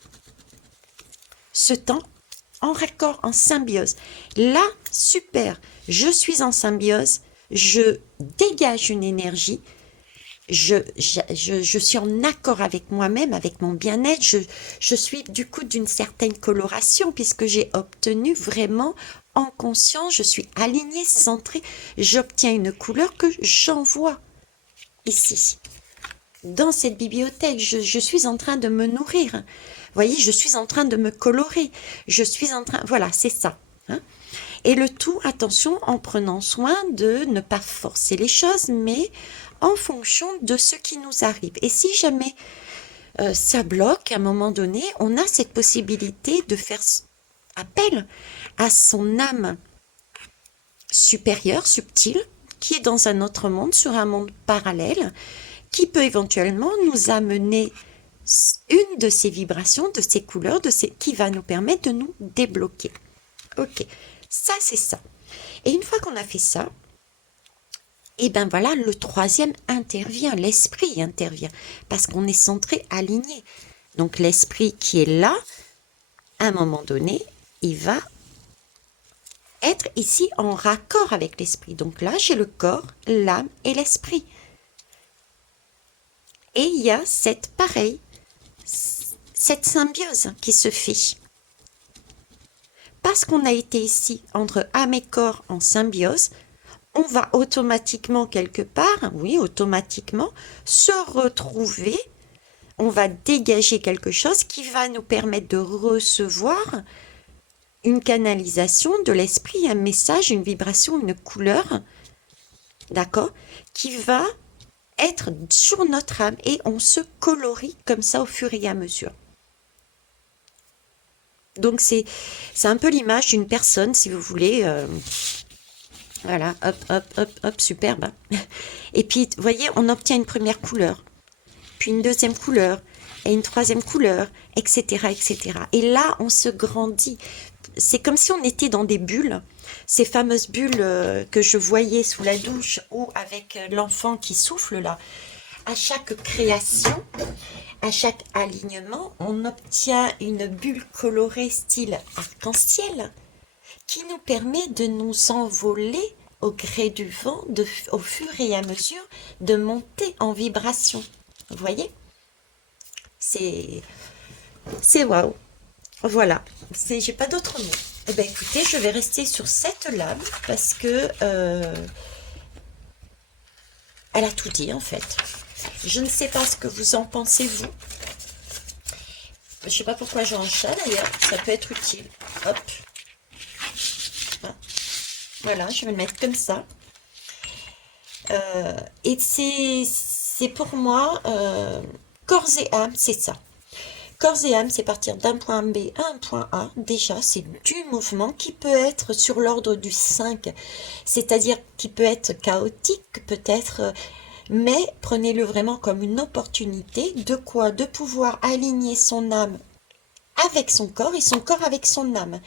en raccord, en symbiose. Là, super, je suis en symbiose, je dégage une énergie, je suis en accord avec moi-même, avec mon bien-être, je suis du coup d'une certaine coloration puisque j'ai obtenu vraiment en conscience, je suis alignée, centrée, j'obtiens une couleur que j'envoie ici. Dans cette bibliothèque, je suis en train de me nourrir. Vous voyez, je suis en train de me colorer. Je suis en train... Voilà, c'est ça. Hein. Et le tout, attention, en prenant soin de ne pas forcer les choses, mais en fonction de ce qui nous arrive. Et si jamais ça bloque, à un moment donné, on a cette possibilité de faire appel à son âme supérieure, subtile, qui est dans un autre monde, sur un monde parallèle, qui peut éventuellement nous amener une de ces vibrations, de ces couleurs, qui va nous permettre de nous débloquer. Ok, ça c'est ça. Et une fois qu'on a fait ça, et ben voilà, le troisième intervient, l'esprit intervient, parce qu'on est centré, aligné. Donc l'esprit qui est là, à un moment donné, il va être ici en raccord avec l'esprit. Donc là, j'ai le corps, l'âme et l'esprit. Et il y a cette symbiose qui se fait. Parce qu'on a été ici entre âme et corps en symbiose, on va automatiquement quelque part, oui, automatiquement, se retrouver, on va dégager quelque chose qui va nous permettre de recevoir une canalisation de l'esprit, un message, une vibration, une couleur, d'accord, qui va être sur notre âme et on se colorie comme ça au fur et à mesure. Donc c'est un peu l'image d'une personne, si vous voulez. Voilà, hop, hop, hop, hop, superbe. Hein. Et puis, vous voyez, on obtient une première couleur, puis une deuxième couleur, et une troisième couleur, etc., etc. Et là, on se grandit. C'est comme si on était dans des bulles. ces fameuses bulles que je voyais sous la douche ou avec l'enfant qui souffle là, à chaque création, à chaque alignement, on obtient une bulle colorée style arc-en-ciel qui nous permet de nous envoler au gré du vent, au fur et à mesure de monter en vibration. Vous voyez? C'est waouh. Voilà. J'ai pas d'autre mot. Eh bien, écoutez, je vais rester sur cette lame parce que elle a tout dit en fait. Je ne sais pas ce que vous en pensez vous. Je sais pas pourquoi j'ai un chat d'ailleurs. Ça peut être utile. Hop. Voilà, je vais le mettre comme ça. Et c'est pour moi, corps et âme, c'est ça. Corps et âme, c'est partir d'un point B à un point A. Déjà, c'est du mouvement qui peut être sur l'ordre du 5, c'est-à-dire qui peut être chaotique peut-être, mais prenez-le vraiment comme une opportunité de quoi? De pouvoir aligner son âme avec son corps et son corps avec son âme.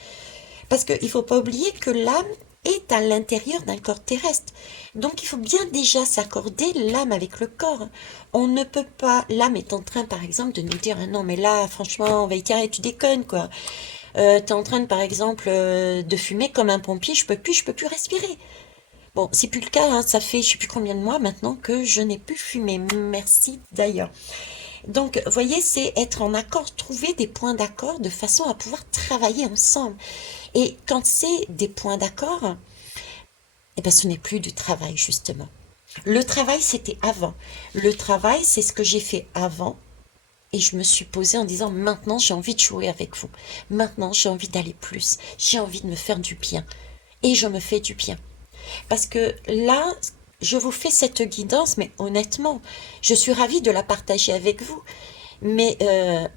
Parce qu'il ne faut pas oublier que l'âme est à l'intérieur d'un corps terrestre. Donc il faut bien déjà s'accorder l'âme avec le corps. On ne peut pas, l'âme est en train par exemple de nous dire, ah non mais là franchement, Veïtiare, tu déconnes quoi. T'es en train par exemple de fumer comme un pompier, je peux plus respirer. Bon, c'est plus le cas, hein, ça fait je sais plus combien de mois maintenant que je n'ai plus fumé. Merci d'ailleurs. Donc, vous voyez, c'est être en accord, trouver des points d'accord de façon à pouvoir travailler ensemble. Et quand c'est des points d'accord, eh ben, ce n'est plus du travail, justement. Le travail, c'était avant. Le travail, c'est ce que j'ai fait avant. Et je me suis posée en disant, maintenant, j'ai envie de jouer avec vous. Maintenant, j'ai envie d'aller plus. J'ai envie de me faire du bien. Et je me fais du bien. Parce que là, je vous fais cette guidance, mais honnêtement, je suis ravie de la partager avec vous. Mais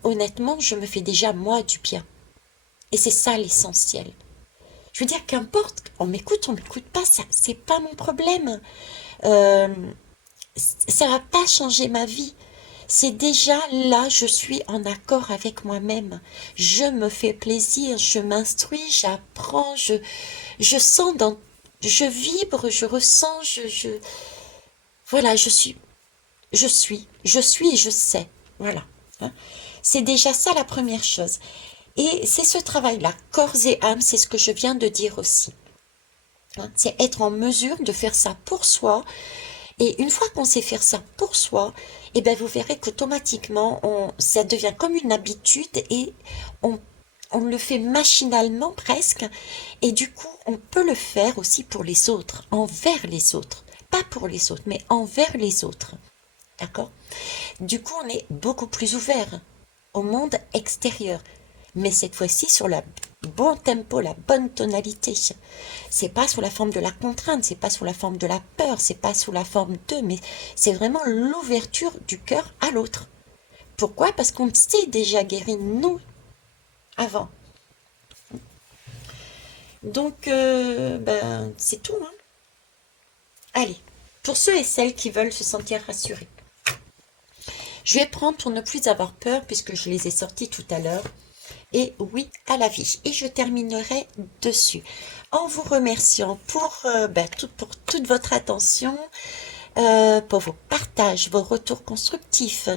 honnêtement, je me fais déjà moi du bien. Et c'est ça l'essentiel. Je veux dire, qu'importe, on m'écoute pas, ça, c'est pas mon problème. Euh, ça va pas changer ma vie. C'est déjà là, je suis en accord avec moi-même. Je me fais plaisir, je m'instruis, j'apprends, je sens je vibre, je ressens, voilà, je suis et je sais. Voilà. Hein. C'est déjà ça la première chose. Et c'est ce travail-là, corps et âme, c'est ce que je viens de dire aussi. Hein. C'est être en mesure de faire ça pour soi. Et une fois qu'on sait faire ça pour soi, eh ben vous verrez qu'automatiquement, ça devient comme une habitude et on, on le fait machinalement presque. Et du coup, on peut le faire aussi pour les autres, envers les autres. Pas pour les autres, mais envers les autres. D'accord? Du coup, on est beaucoup plus ouvert au monde extérieur. Mais cette fois-ci sur le bon tempo, la bonne tonalité. C'est pas sous la forme de la contrainte, c'est pas sous la forme de la peur, c'est pas sous la forme de, mais c'est vraiment l'ouverture du cœur à l'autre. Pourquoi? Parce qu'on s'est déjà guéri nous avant. Donc, ben, c'est tout. Hein. Allez, pour ceux et celles qui veulent se sentir rassurés. Je vais prendre pour ne plus avoir peur, puisque je les ai sortis tout à l'heure. Et oui à la vie. Et je terminerai dessus en vous remerciant pour toute votre attention, pour vos partages, vos retours constructifs.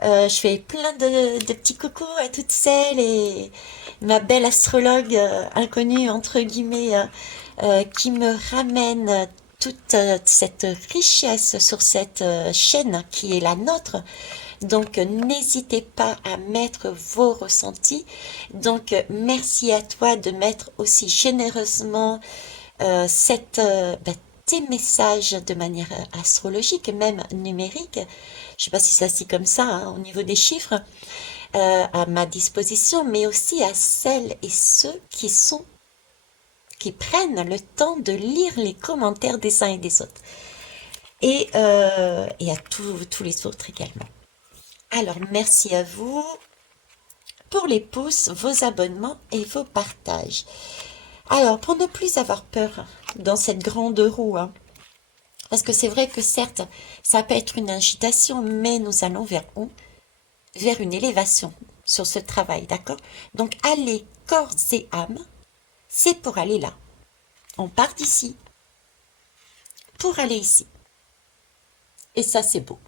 Je fais plein de petits coucous à toutes celles et ma belle astrologue inconnue, entre guillemets, qui me ramène toute cette richesse sur cette chaîne qui est la nôtre. Donc, n'hésitez pas à mettre vos ressentis. Donc, merci à toi de mettre aussi généreusement tes messages de manière astrologique, même numérique. Je ne sais pas si ça se dit comme ça hein, au niveau des chiffres, à ma disposition, mais aussi à celles et ceux qui prennent le temps de lire les commentaires des uns et des autres. Et à tous les autres également. Alors, merci à vous pour les pouces, vos abonnements et vos partages. Alors, pour ne plus avoir peur dans cette grande roue, hein, parce que c'est vrai que certes, ça peut être une agitation, mais nous allons vers où? Vers une élévation sur ce travail, d'accord? Donc, aller corps et âme, c'est pour aller là. On part d'ici pour aller ici. Et ça, c'est beau.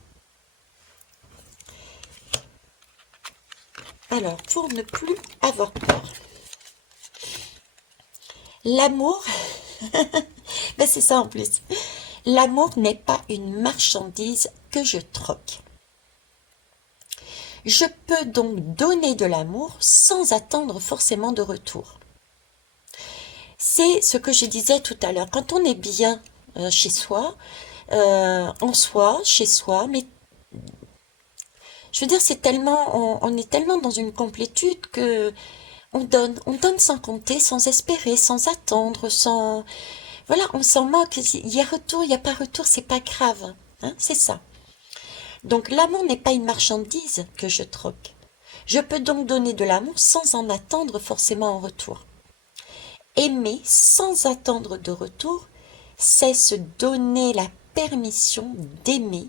Alors, pour ne plus avoir peur, l'amour, ben c'est ça en plus, l'amour n'est pas une marchandise que je troque. Je peux donc donner de l'amour sans attendre forcément de retour. C'est ce que je disais tout à l'heure, quand on est bien chez soi, en soi, chez soi, mais je veux dire, c'est tellement, on est tellement dans une complétude que on donne sans compter, sans espérer, sans attendre, sans, voilà, on s'en moque. Il y a retour, il n'y a pas retour, c'est pas grave, hein, c'est ça. Donc l'amour n'est pas une marchandise que je troque. Je peux donc donner de l'amour sans en attendre forcément en retour. Aimer sans attendre de retour, c'est se donner la permission d'aimer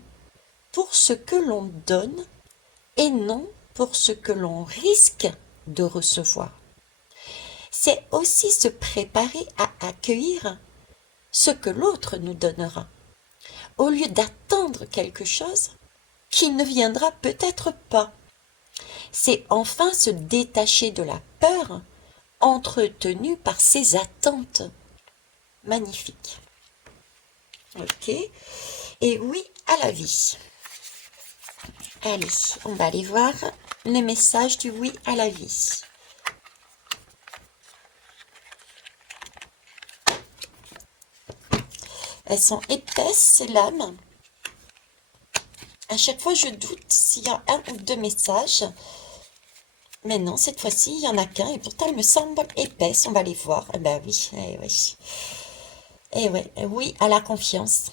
pour ce que l'on donne et non pour ce que l'on risque de recevoir. C'est aussi se préparer à accueillir ce que l'autre nous donnera, au lieu d'attendre quelque chose qui ne viendra peut-être pas. C'est enfin se détacher de la peur entretenue par ces attentes. Magnifique. Ok. Et oui à la vie. Allez, on va aller voir les messages du oui à la vie. Elles sont épaisses, ces lames. À chaque fois, je doute s'il y a un ou deux messages. Mais non, cette fois-ci, il n'y en a qu'un. Et pourtant, elles me semblent épaisses. On va les voir. Eh ben oui, eh oui. Eh ouais, oui à la confiance.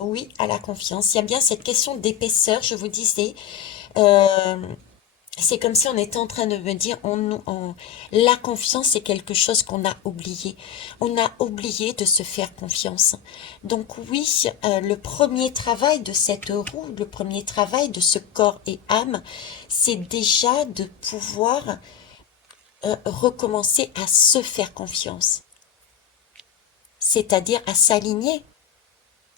Oui à la confiance. Il y a bien cette question d'épaisseur, je vous disais. Euh, c'est comme si on était en train de me dire, la confiance, c'est quelque chose qu'on a oublié. On a oublié de se faire confiance. Donc oui, le premier travail de cette roue, le premier travail de ce corps et âme, c'est déjà de pouvoir recommencer à se faire confiance. C'est-à-dire à s'aligner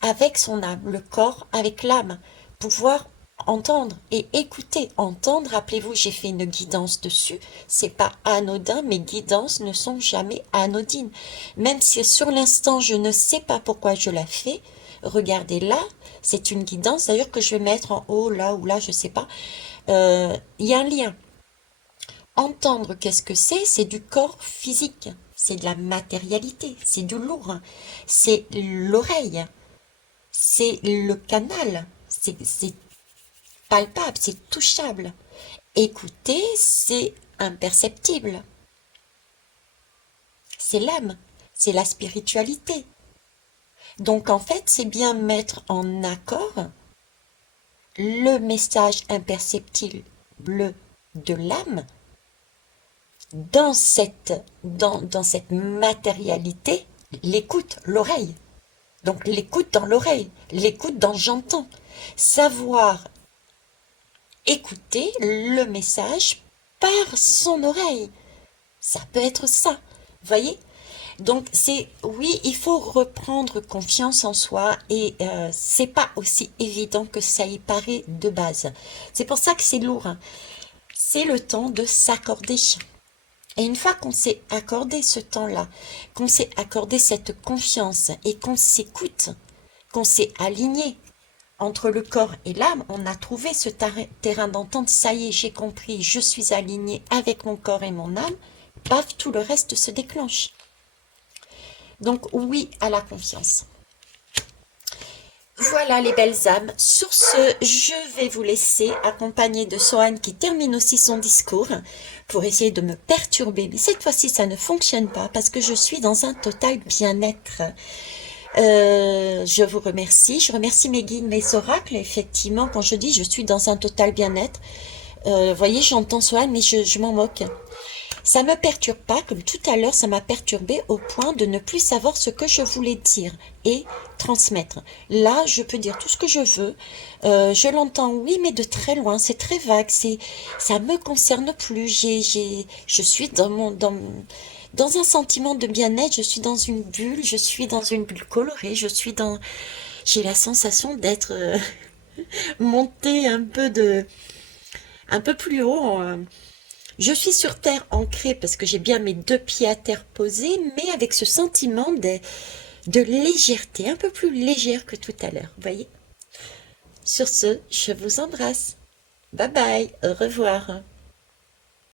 avec son âme, le corps avec l'âme, pouvoir entendre et écouter. Entendre, rappelez-vous, j'ai fait une guidance dessus, c'est pas anodin, mes guidances ne sont jamais anodines. Même si sur l'instant je ne sais pas pourquoi je la fais, regardez là, c'est une guidance d'ailleurs que je vais mettre en haut, là ou là, je sais pas. Il y a un lien. Entendre, qu'est-ce que c'est? C'est du corps physique, c'est de la matérialité, c'est du lourd, c'est l'oreille. C'est le canal, c'est palpable, c'est touchable. Écouter, c'est imperceptible. C'est l'âme, c'est la spiritualité. Donc en fait, c'est bien mettre en accord le message imperceptible de l'âme dans cette matérialité, l'écoute, l'oreille. Donc l'écoute dans l'oreille, l'écoute dans j'entends. Savoir écouter le message par son oreille. Ça peut être ça, voyez? Donc c'est, oui, il faut reprendre confiance en soi et c'est pas aussi évident que ça y paraît de base. C'est pour ça que c'est lourd, hein. C'est le temps de s'accorder. Et une fois qu'on s'est accordé ce temps-là, qu'on s'est accordé cette confiance et qu'on s'écoute, qu'on s'est aligné entre le corps et l'âme, on a trouvé ce terrain d'entente, ça y est, j'ai compris, je suis aligné avec mon corps et mon âme, paf, tout le reste se déclenche. Donc oui à la confiance. Voilà les belles âmes. Sur ce, je vais vous laisser accompagner de Sohan qui termine aussi son discours pour essayer de me perturber. Mais cette fois-ci, ça ne fonctionne pas parce que je suis dans un total bien-être. Je vous remercie. Je remercie mes guides, mes oracles. Effectivement, quand je dis je suis dans un total bien-être, vous voyez, j'entends Sohan, mais je m'en moque. Ça me perturbe pas, comme tout à l'heure, ça m'a perturbé au point de ne plus savoir ce que je voulais dire et transmettre. Là, je peux dire tout ce que je veux. Je l'entends, oui, mais de très loin, c'est très vague, ça me concerne plus. Je suis dans un sentiment de bien-être, je suis dans une bulle colorée, j'ai la sensation d'être montée un peu plus haut. Je suis sur terre ancrée parce que j'ai bien mes deux pieds à terre posés, mais avec ce sentiment de légèreté, un peu plus légère que tout à l'heure, vous voyez? Sur ce, je vous embrasse. Bye bye, au revoir.